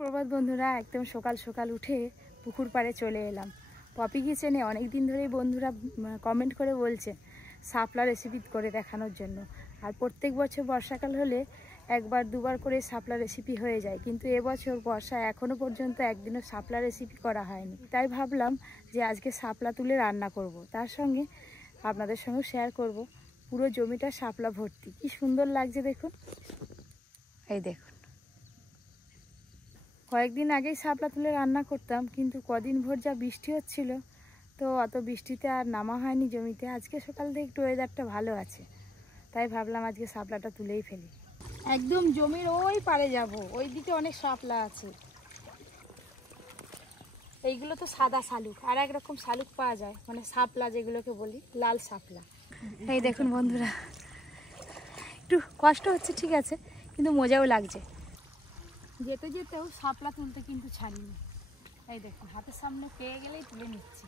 সুপ্রভাত বন্ধুরা, একদম সকাল সকাল উঠে পুকুর পাড়ে চলে এলাম। পপি কিচেনে অনেক দিন ধরেই বন্ধুরা কমেন্ট করে বলছে শাপলা রেসিপি করে দেখানোর জন্য। আর প্রত্যেক বছর বর্ষাকাল হলে একবার দুবার করে শাপলা রেসিপি হয়ে যায়, কিন্তু এবছর বর্ষা এখনও পর্যন্ত একদিনও শাপলা রেসিপি করা হয়নি। তাই ভাবলাম যে আজকে শাপলা তুলে রান্না করব, তার সঙ্গে আপনাদের সঙ্গে শেয়ার করব। পুরো জমিটা শাপলা ভর্তি, কি সুন্দর লাগছে দেখুন। এই দেখুন, কয়েকদিন আগেই শাপলা তুলে রান্না করতাম, কিন্তু কদিন ভোর যা বৃষ্টি হচ্ছিল, তো অত বৃষ্টিতে আর নামা হয়নি জমিতে। আজকে সকাল থেকে একটু ওয়েদারটা ভালো আছে, তাই ভাবলাম আজকে শাপলাটা তুলেই ফেলি। একদম জমির ওই পারে যাব, ওই দিকে অনেক শাপলা আছে। এইগুলো তো সাদা শালুক, আর একরকম শালুক পাওয়া যায়, মানে শাপলা যেগুলোকে বলি, লাল শাপলা। এই দেখুন বন্ধুরা, একটু কষ্ট হচ্ছে ঠিক আছে, কিন্তু মজাও লাগছে। যেতে যেতেও শাপলা তুলতে কিন্তু ছাড়িনি। এই দেখুন, হাতের সামনে পেয়ে গেলেই তুলে নিচ্ছি।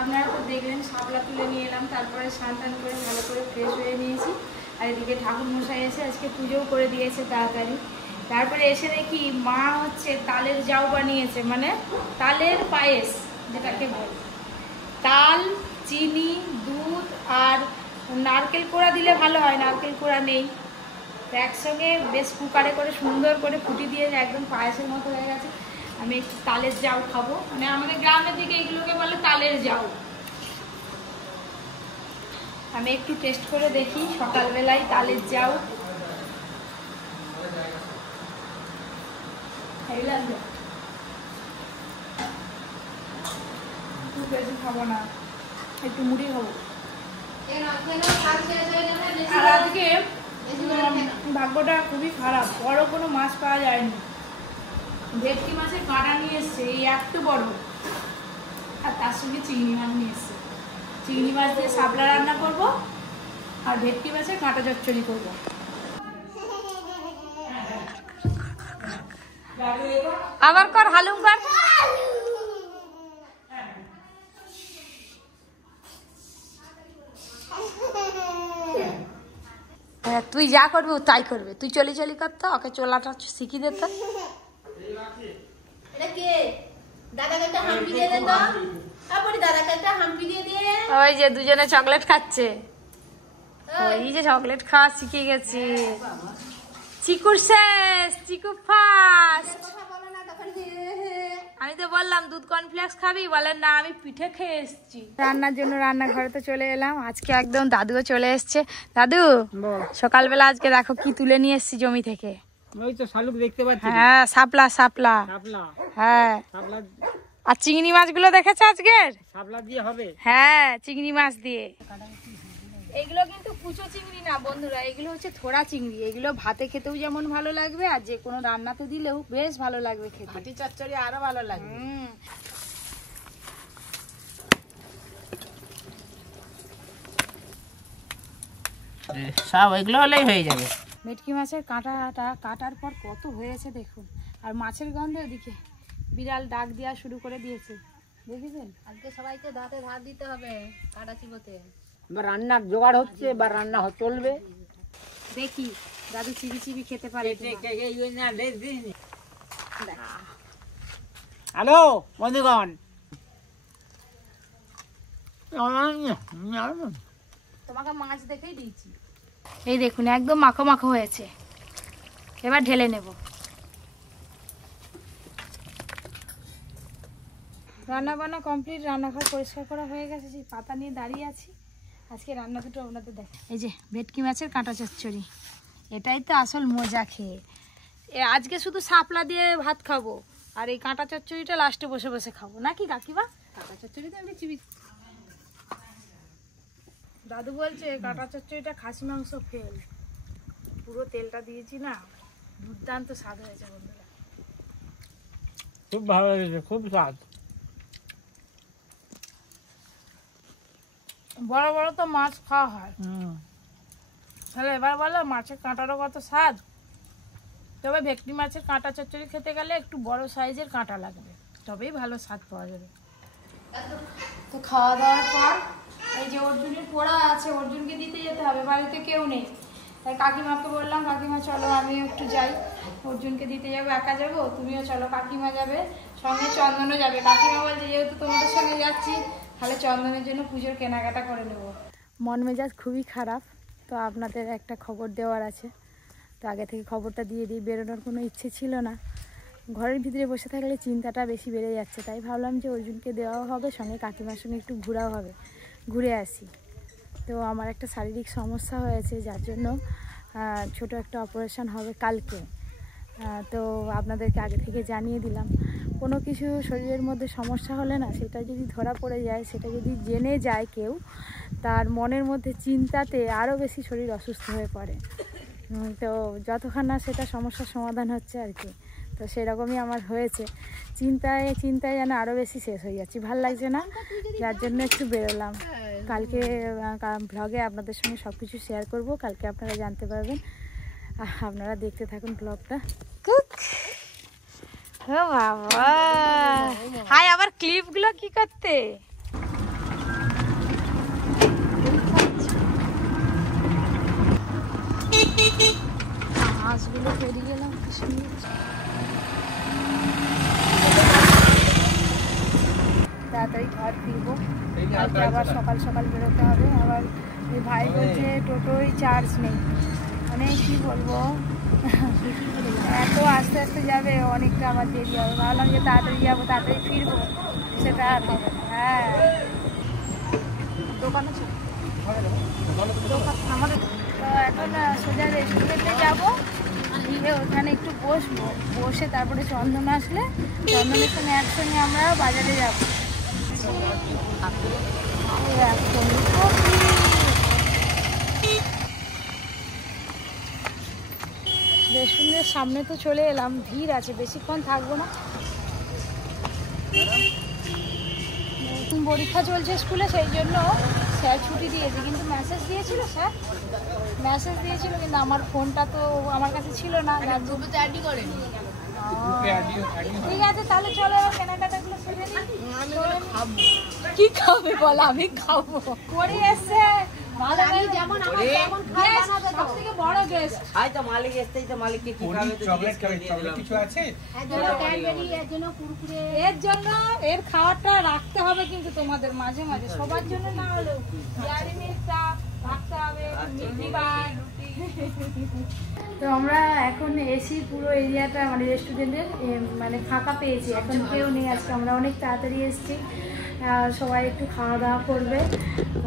আপনারা তো দেখলেন শাপলা তুলে নিয়ে এলাম, তারপরে স্নান টান করে ভালো করে ফ্রেশ হয়ে নিয়েছি। আর এদিকে ঠাকুর মশাই এসে আজকে পুজোও করে দিয়েছে তাড়াতাড়ি। তারপরে এসে দেখি মা হচ্ছে তালের জাউ বানিয়েছে, মানে তালের পায়েস যেটাকে বলে। তাল, চিনি, দুধ আর নারকেল কোড়া দিলে ভালো হয়, নারকেল কোড়া নেই। একসঙ্গে বেশ কুকারে করে সুন্দর করে ফুটি দিয়ে একদম পায়েসের মতো হয়ে গেছে। আমি একটু তালের জাউ খাবো, মানে আমাদের গ্রামের দিকে এগুলোকে বলে তালের জাউ। আমি একটু টেস্ট করে দেখি সকালবেলায় তালের জাউ। খুব বেশি খাবো না, একটু মুড়ি খাবো। আর আজকে ভাগ্যটা খুবই খারাপ, বড় কোনো মাছ পাওয়া যায়নি। ভেটকি মাছের কাঁটা নিয়ে এসছে, এই এত বড়, আর তার সঙ্গে চিংড়ি মাছ নিয়ে এসছে। চিংড়ি মাছ দিয়ে শাপলা রান্না করব, আর ভেটকি মাছের কাঁটা চচ্চড়ি করবো। আবার কর হালুম কর। তুই যা করবি ও তাই করবে, তুই চলি চলি করতো, ওকে চলাটা শিখিয়ে দিত। ওই যে দুজনে চকলেট খাচ্ছে, ওই যে চকলেট খাওয়া শিখে গেছে। চিকুর শেষ, চিকু ফার্স্ট। আমি তো বললাম দুধ কর্নফ্লেক্স খাবি, বলেন না আমি পিঠে খেয়ে এসছি। রান্নার জন্য রান্নাঘরে তো চলে এলাম, আজকে একদম দাদুও চলে এসছে। দাদু, সকালবেলা আজকে দেখো কি তুলে নিয়ে এসছি জমি থেকে। ওই তো শালুক দেখতে পাচ্ছি। হ্যাঁ, শাপলা শাপলা। হ্যাঁ, আর চিংড়ি মাছগুলো দেখেছো আজকের? শাপলা দিয়ে হবে? হ্যাঁ, চিংড়ি মাছ দিয়ে। এগুলো কিন্তু কুচো চিংড়ি না বন্ধুরা, এগুলো হচ্ছে থোড়া চিংড়ি। এগুলো ভাতে খেতেও যেমন ভালো লাগবে, আর যে কোনো রান্নাতে দিলেও বেশ ভালো লাগবে খেতে। হাঁটি চচ্চড়ি আরো ভালো লাগবে। সব এগুলো হলেই হয়ে যাবে। ভেটকি মাছের কাঁটাটা কাটার পর কত হয়েছে দেখুন, আর মাছের গন্ধ এদিকে বিড়াল ডাক দেওয়া শুরু করে দিয়েছে, দেখেছেন? আজকে সবাইকে দাঁতে ধার দিতে হবে কাটা চিবোতে। রান্নার জোগাড় হচ্ছে বা রান্না চলবে, দেখি দাদু চিবি চিবি খেতে পারে। হ্যালো বন্ধুগণ, তোমাকে মাছ দেখেই দিয়েছি। এই দেখুন একদম মাখো মাখো হয়েছে, এবার ঢেলে নেব। রান্না বান্না কমপ্লিট, রান্নাঘর পরিষ্কার করা হয়ে গেছে, যে পাতা নিয়ে দাঁড়িয়ে আছি। আজকে রান্না দুটো আপনাদের দেখ। এই যে ভেটকি মাছের কাঁটা চচ্চড়ি, এটাই তো আসল মজা খেয়ে। আজকে শুধু শাপলা দিয়ে ভাত খাবো, আর এই কাঁটা চচ্চড়িটা লাস্টে বসে বসে খাবো, নাকি কাকিমা? কাঁটা চচ্চড়ি তো এমনি চিবি। দাদু বলছে কাঁটা চচ্চড়িটা খাসি মাংস ফেল, পুরো তেলটা দিয়েছি না, দুর্দান্ত স্বাদ হয়েছে বন্ধুরা। খুব ভালো হয়েছে, খুব স্বাদ। বড় বড় তো মাছ খাওয়া হয়, তাহলে এবার বলো মাছের কাঁটারও কত স্বাদ। তবে ভেটকি মাছের কাঁটা চচ্চড়ি খেতে গেলে একটু বড় সাইজের কাঁটা লাগবে, তবেই ভালো স্বাদ পাওয়া যাবে। তো খাওয়া দাওয়ার পর এই যে অর্জুনের পোড়া আছে, অর্জুনকে দিতে যেতে হবে, বাড়িতে কেউ নেই। তাই কাকিমাকে বললাম কাকিমা চলো আমিও একটু যাই। অর্জুনকে দিতে যাবো, একা যাবো? তুমিও চলো, কাকিমা যাবে, সঙ্গে চন্দনও যাবে। কাকিমা বলছে যেহেতু তোমাদের সঙ্গে যাচ্ছি তাহলে চন্দনের জন্য পুজোর কেনাকাটা করে নেবো। মন মেজাজ খুবই খারাপ, তো আপনাদের একটা খবর দেওয়ার আছে, তো আগে থেকে খবরটা দিয়ে দিই। বেরোনোর কোনো ইচ্ছে ছিল না, ঘরের ভিতরে বসে থাকলে চিন্তাটা বেশি বেড়ে যাচ্ছে, তাই ভাবলাম যে অর্জুনকে দেওয়াও হবে, সঙ্গে কাকিমার সঙ্গে একটু ঘোরাও হবে, ঘুরে আসি। তো আমার একটা শারীরিক সমস্যা হয়েছে, যার জন্য ছোট একটা অপারেশন হবে কালকে। তো আপনাদেরকে আগে থেকে জানিয়ে দিলাম। কোনো কিছু শরীরের মধ্যে সমস্যা হলে না, সেটা যদি ধরা পড়ে যায়, সেটা যদি জেনে যায় কেউ, তার মনের মধ্যে চিন্তাতে আরও বেশি শরীর অসুস্থ হয়ে পড়ে। তো যতক্ষণ না সেটা সমস্যার সমাধান হচ্ছে আর কি, তো সেরকমই আমার হয়েছে। চিন্তায় চিন্তায় যেন আরও বেশি শেষ হয়ে যাচ্ছি, ভাল লাগছে না, যার জন্য একটু বেরোলাম। কালকে ব্লগে আপনাদের সঙ্গে সব কিছু শেয়ার করব, কালকে আপনারা জানতে পারবেন। আপনারা দেখতে থাকুন ব্লগটা। ও বাবা, হাই, আবার ক্লিপগুলো কি করতে? হাঁসগুলো পেরিয়ে গেলাম, কি সুন্দর। তাড়াতাড়ি ঘর ফিরবো, কালকে আবার সকাল সকাল বেরোতে হবে। আবার এই ভাই বলছে টোটোই চার্জ নেই, মানে কি বলবো, এত আস্তে আস্তে যাবে, অনেকটা আমার দেরি হবে। ভাবলাম যে তাড়াতাড়ি যাবো, তাড়াতাড়ি ফিরবো, সেটা আর হবে না। হ্যাঁ, দোকান আছে আমাদের। তো এখন সোজা রেস্টুরেন্টে যাবো, গিয়ে ওখানে একটু বসবো, বসে তারপরে চন্দন আসলে চন্দনের সঙ্গে একসঙ্গে আমরা বাজারে যাবো। রেস্টুরেন্টের সামনে তো চলে এলাম, ভিড় আছে, বেশিক্ষণ থাকবো না। পরীক্ষা চলছে স্কুলে, সেই জন্য স্যার ছুটি দিয়েছে, কিন্তু মেসেজ দিয়েছিল, স্যার মেসেজ দিয়েছিল, কিন্তু আমার ফোনটা তো আমার কাছে ছিল না। ঠিক আছে, তাহলে চলো এবার কেনাকাটাগুলো সেরে নিই। কি খাবে বলো? আমি খাবো, করে এসছে বড় গেস্ট। এর জন্য এর খাওয়াটা রাখতে হবে, কিন্তু তোমাদের মাঝে মাঝে, সবার জন্য না হলেও ডেয়ারি মিল্কটা রাখতে হবে। তো আমরা এখন এসি পুরো এরিয়াটা মানে রেস্টুরেন্টের মানে ফাঁকা পেয়েছি, এখন কেউ নেই। আজকে আমরা অনেক তাড়াতাড়ি এসেছি, সবাই একটু খাওয়া দাওয়া করবে,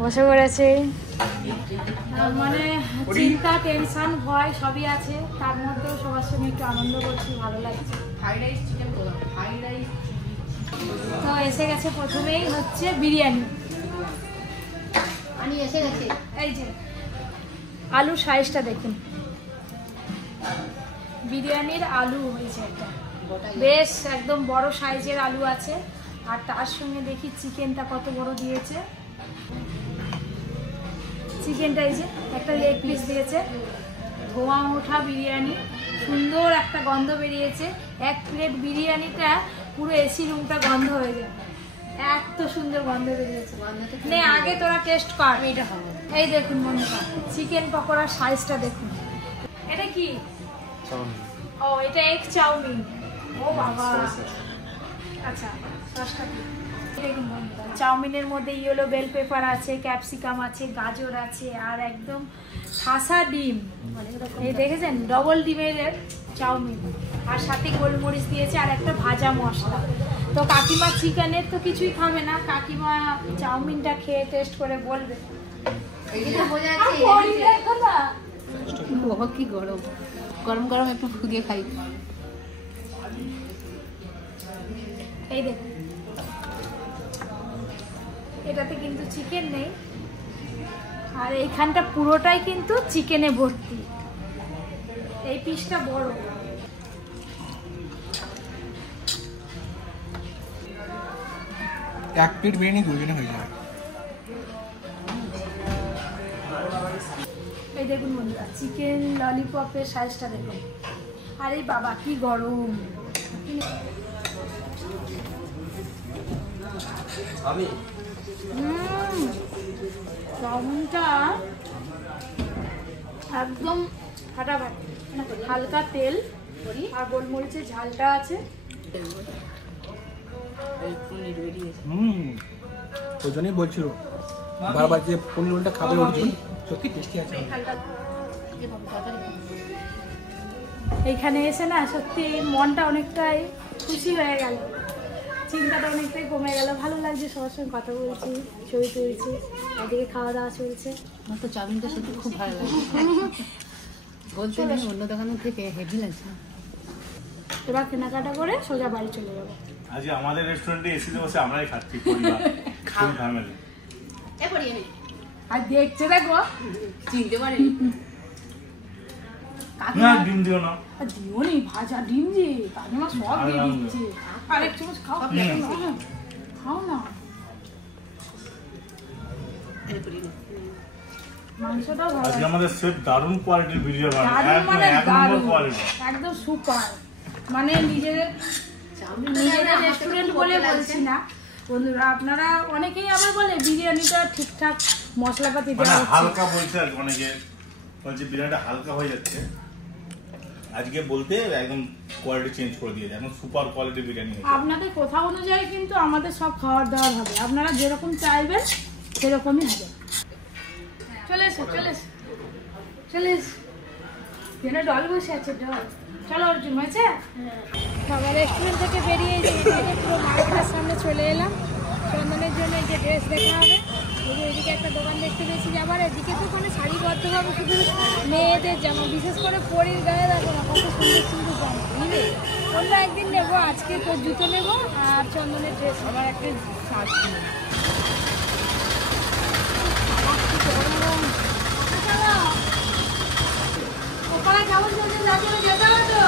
বসে পড়েছে। মানে চিন্তা, টেনশন, ভয় সবই আছে, তার মধ্যেও সবার সঙ্গে একটু আনন্দ করছি, ভালো লাগছে। তো এসে গেছে, প্রথমেই হচ্ছে বিরিয়ানি। আমি এসে গেছি, এই যে আলু সাইজটা দেখুন, বিরিয়ানির আলু হয়েছে এটা, বেশ একদম বড় সাইজের আলু আছে। আর তার সঙ্গে দেখি চিকেনটা কত বড় দিয়েছে। চিকেনটা এই যে একটা লেগ পিস দিয়েছে, ধোয়া ওঠা বিরিয়ানি, সুন্দর একটা গন্ধ বেরিয়েছে। এক প্লেট বিরিয়ানিটা পুরো এসি রুমটা গন্ধ হয়ে যায়, এত সুন্দর গন্ধ বেরিয়েছে। নে আগে তোরা টেস্ট কর, এটা হবে। এই দেখুন বন্ধুরা, চিকেন পকোড়ার সাইজটা দেখুন। এটা কি? ও, এটা এগ চাউমিন। ও বাবা, আচ্ছা সসটা কি? দেখুন বন্ধুরা, চাউমিনের মধ্যে ইয়েলো বেল পেপার আছে, ক্যাপসিকাম আছে, গাজর আছে, আর একদম ঠাসা ডিম। এই দেখেছেন, ডবল ডিমের চাউমিন, আর সাথে গোলমরিচ দিয়েছে, আর একটা ভাজা মশলা। তো কাকিমা চিকেনের তো কিছুই খাবে না, কাকিমা চাউমিনটা খেয়ে টেস্ট করে বলবে। বাবা কি গরম, গরম গরম একটু ফু দিয়ে খাই। এই দেখুন, এটাতে কিন্তু চিকেন নেই, আর এইখানটা পুরোটাই কিন্তু চিকেনে ভর্তি। এই পিসটা বড়। এক প্লেট বিরিয়ানি দুজনে হয়ে যাবে। এই দেখুন বন্ধুরা, চিকেন ললিপপের সাইজটা দেখুন। আরে বাবা কি গরম। চাউমিনটা একদম ফাটাফাটি, হালকা তেল, আর গোলমরিচের ঝালটা আছে। ওই জন্যই বলছিল বারবার যে পনির রোলটা খাবে অর্জুন, সত্যি টেস্টি আছে। এইখানে এসে না সত্যি মনটা অনেকটাই খুশি হয়ে গেল, চিন্তাটা অনেকটাই কমে গেল। ভালো লাগছে, সবার সঙ্গে কথা বলছি, ছবি তুলছি, এদিকে খাওয়া দাওয়া চলছে। আমার তো চাউমিনটা সত্যি খুব ভালো লাগে, বলতে নেই অন্য দোকানের থেকে হেভি লাগছে। এবার কেনাকাটা করে সোজা বাড়ি চলে যাবো। আজ আমাদের রেস্টুরেন্টে এসিতে বসে আমরাই খাচ্ছি পরিবার, ফুল ফ্যামিলি। আর দেখছে দেখো, চিনতে পারিনি। না ডিম দিও না, দিও নি ভাজা ডিম যে কাকিমা সব দিয়ে দিচ্ছে। আর এক চামচ খাও, খাও না। মাংসটাও ভালো, আজকে আমাদের সেট দারুণ কোয়ালিটির ভিডিও বানায়, দারুণ মানে এক নম্বর দারুণ, কোয়ালিটি, একদম সুপার। মানে নিজেদের রেস্টুরেন্ট বলে বলছি না বন্ধুরা, আপনারা অনেকেই আবার বলে বিরিয়ানিটা ঠিকঠাক মশলাপাতি মানে দেওয়া হচ্ছে। হালকা বলছে আর অনেকে বলছে বিরিয়ানিটা হালকা হয়ে যাচ্ছে। আজকে বলতে একদম কোয়ালিটি চেঞ্জ করে দিয়েছে, একদম সুপার কোয়ালিটি বিরিয়ানি হয়েছে। আপনাদের কথা অনুযায়ী কিন্তু আমাদের সব খাবার দাবার হবে, আপনারা যেরকম চাইবেন সেরকমই হবে। চলে এসো, চলে এসো, চলে এসো। যেন ডল বসে আছে, ডল। চলো অর্জুন, হয়েছে? আমার রেস্টুরেন্ট থেকে বেরিয়ে পুরো মার্কেটের সামনে চলে এলাম। চন্দনের জন্য যে ড্রেস দেখা হবে, এদিকে একটা দোকান দেখতে পেয়েছি যাবার, এদিকে তো ওখানে সারিবদ্ধভাবে শুধু মেয়েদের জামা, বিশেষ করে পরীর গায়ে দেখো না কত সুন্দর সুন্দর জামা। নিবে অন্য একদিন নেবো, আজকে তোর জুতো নেবো আর চন্দনের ড্রেস, আবার একটা শার্ট নেবো। ওখানে কেমন চলছে? যাচ্ছে যেতে হবে তো?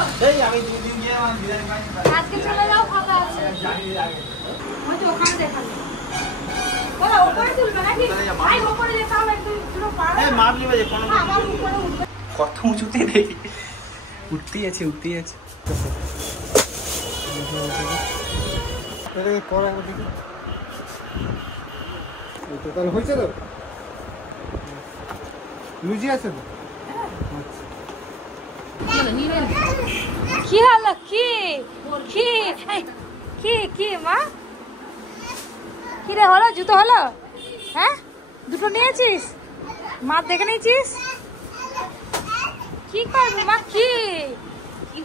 আজকে চলে যাও, ফাঁকা আছে। হয়তো ওখানে দেখাবে। বলো, ওপরে তুলবে নাকি? ভাই, ওপরে যেতে হবে, একটু পুরো পাড়া। আমার উপরে উঠবে। কত উঁচুতে দেখি, উঠতেই আছে উঠতেই আছে। দোকান হয়েছে তো, লুচি আছে তো। কি হলো? কি কি কি কি মা? কি রে হলো? জুতো হলো? হ্যাঁ, দুটো নিয়েছিস? মা দেখে নিয়েছিস? কি করবি মা? কি কি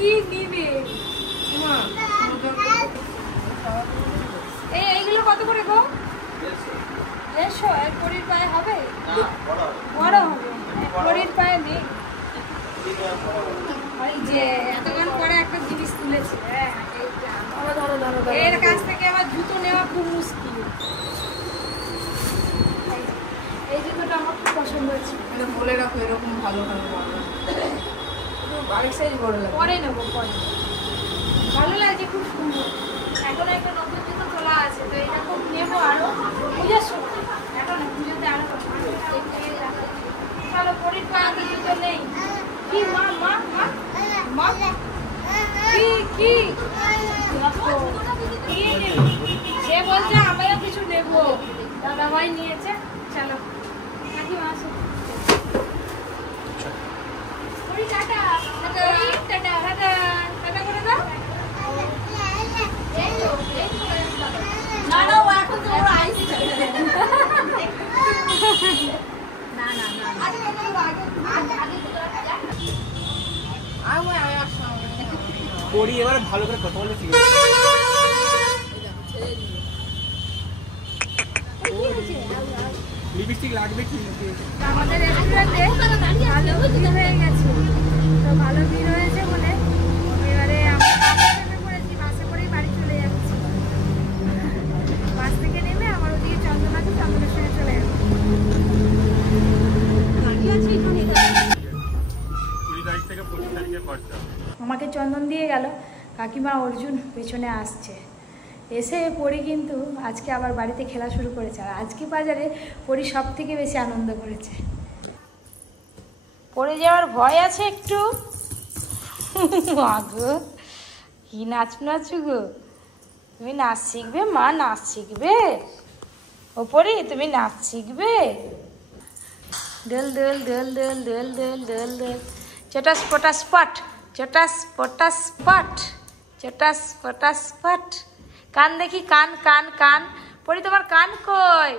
কি নিবে? এইগুলো কত করে গো? 150? এর পরীর পায়ে হবে? বড় হবে, পরীর পায়ে নেই। ওই যে এতক্ষণ পরে একটা জিনিস তুলেছে, এর কাছ থেকে আবার জুতো নেওয়া খুব মুশকিল। এই জুতোটা আমার খুব পছন্দ হয়েছে। বলে রাখো এরকম ভালো ভালো আরেক সাইজ বড় লাগে, পরে নেবো, পরে। ভালো লাগছে, খুব সুন্দর। এখন একটা নতুন জুতো তোলা আছে, তো এটা খুব নেবো আরো পুজোর সময়। এখন পুজোতে আরো চলো, পরীর পায়ে তো জুতো নেই। কি মা মা মা মা কি কি কি নেব? সে বলছে আমিও কিছু নেবো, দাদা ভাই নিয়েছে। চলো কাকিমা আসো। Tata tata tata tata tata করে দাও। না না, ও এখন তো ওর আইস না না না, পরি এবার ভালো করে কথা বলে ঠিক আছে। লিপস্টিক লাগবে কি? আমাদের রেস্টুরেন্টে ভালো ভিড় হয়ে গেছে, তো ভালো ভিড় হয়েছে বলে এবারে আমরা নেমে পড়েছি, বাসে করেই বাড়ি চলে যাচ্ছি। বাস থেকে নেমে আমার ওদিকে চন্দন আছে, চন্দনের সঙ্গে চলে যাচ্ছি। 20 তারিখ থেকে 25 তারিখে খরচা। আমাকে চন্দন দিয়ে গেল, কাকিমা অর্জুন পেছনে আসছে। এসে পরি কিন্তু আজকে আবার বাড়িতে খেলা শুরু করেছে, আর আজকে বাজারে পরি সব থেকে বেশি আনন্দ করেছে। পড়ে যাওয়ার ভয় আছে একটু। আগো কি নাচু নাচু গো, তুমি নাচ শিখবে মা, নাচ শিখবে ওপরে, তুমি নাচ শিখবে। দোল দোল দোল দোল দোল দোল দোল দোল, চটাস পটাস পট, চটাস পটাস পট, চটাস পটাস পট। কান দেখি, কান কান কান। পরি তোমার কান কই?